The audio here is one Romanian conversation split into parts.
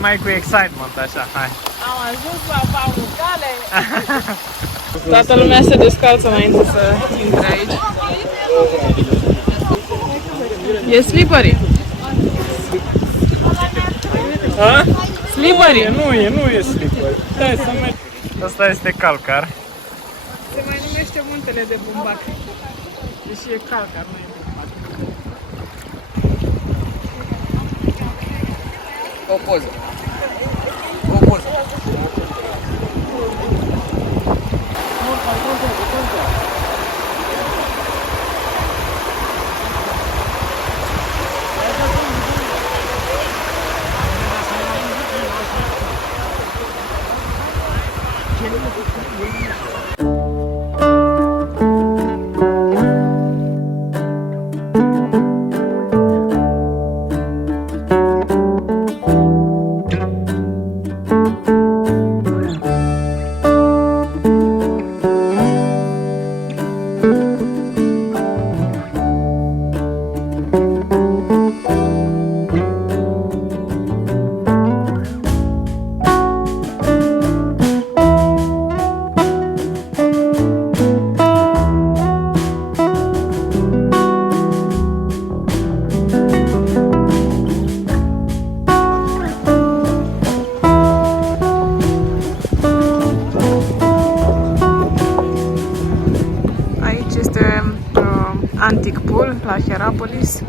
Mai cu excitement, așa, hai. Am ajuns la Pamukkale. Toată lumea se descalță înainte să intre aici. E slippery. A? Slippery. Nu e slippery. Stai să merg. Asta este calcar. Se mai numește muntele de Bumbac. Deși e calcar, nu e Bumbac. O poză. O poză. Antic Pool la Hierapolis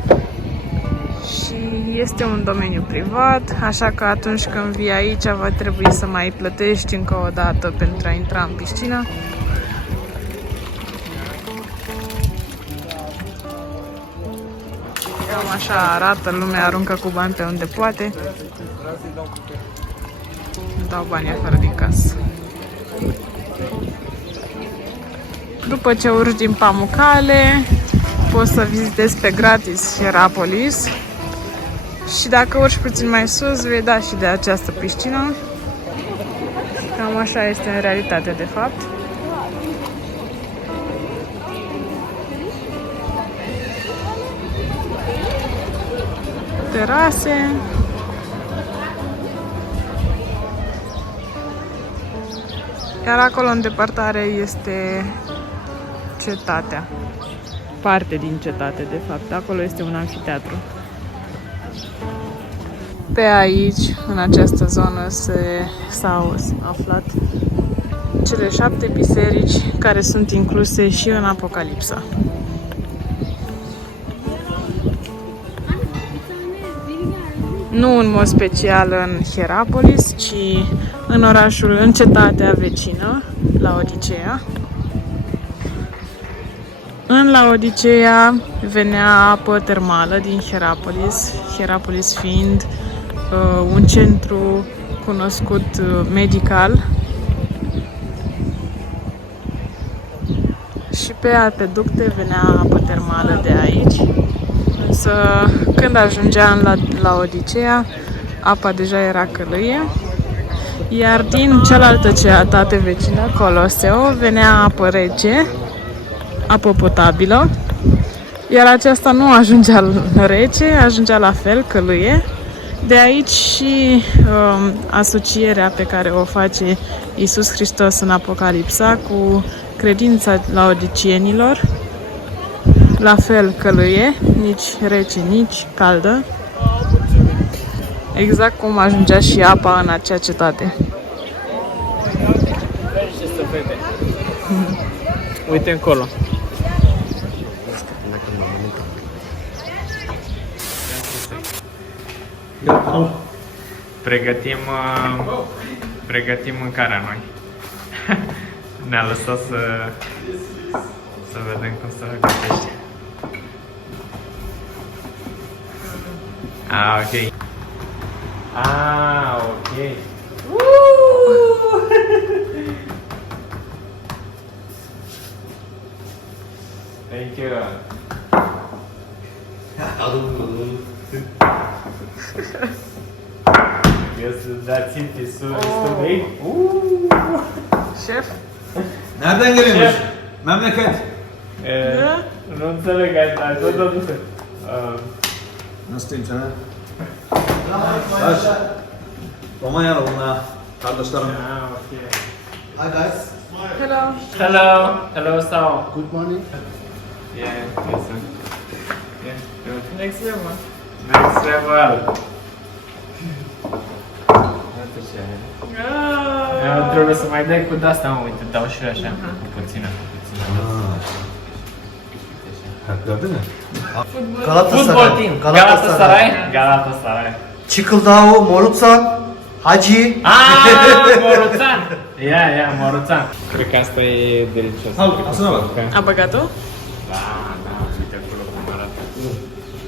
și este un domeniu privat, așa că atunci când vii aici va trebui să mai plătești încă o dată pentru a intra în piscină. Cam așa arată, lumea aruncă cu bani pe unde poate. Dau banii afară din casă. După ce urci din Pamukkale, poți să vizitezi pe gratis Hierapolis și dacă urci puțin mai sus, vei da și de această piscină. Cam așa este în realitate, de fapt. Terase. Iar acolo în depărtare este cetatea. Parte din cetate, de fapt. Acolo este un amfiteatru. Pe aici, în această zonă, s-au aflat cele 7 biserici care sunt incluse și în Apocalipsa. Nu în mod special în Hierapolis, ci în orașul, în cetatea vecină, Laodicea. În Laodicea venea apă termală din Hierapolis, Hierapolis fiind un centru cunoscut medical. Și pe apeducte venea apă termală de aici. Însă când ajungeam la Laodicea, apa deja era călâie. Iar din cealaltă cetate vecină, Coloseo, venea apă rece, apă potabilă, iar aceasta nu ajungea rece, ajungea la fel, călâie, De aici și asocierea pe care o face Iisus Hristos în Apocalipsa cu credința laodicienilor. La fel călâie, nici rece, nici caldă. Exact cum ajungea și apa în acea cetate. Ce să vede. Uite încolo. Pregătim mâncarea noi. Ne-a lăsat să vedem cum se gătește. Ok. Ok. Thank you. Yes, that's it. It's too big. Șef? Nereden geliyormuş? Memleket. Nu înțeleg, ai tot adus. Nasıl diyeyim sana? Baş. Romanyalı bunlar. Kardeşlerim. Ok. Hi guys. Hello! Hello. Hello, Sao. Good morning. Yeah, listen. Yeah, good. Next level. Next level. Trebuie să mai dai cu de-asta, mă, uite, dau și eu așa, cu puțină, cu puțină. Gördün mü? Football team, Galatasaray. Galatasaray. Çıkıldao, Moruțan, Hagi. Moruțan! Ia, Moruțan. Cred că asta e delicios. Asına bak. A băgat-o? Da, uite acolo cum arată.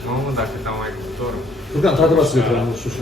Mamă, dacă dau mai cu torul. Furkan tadı basıyor falan bu sushi.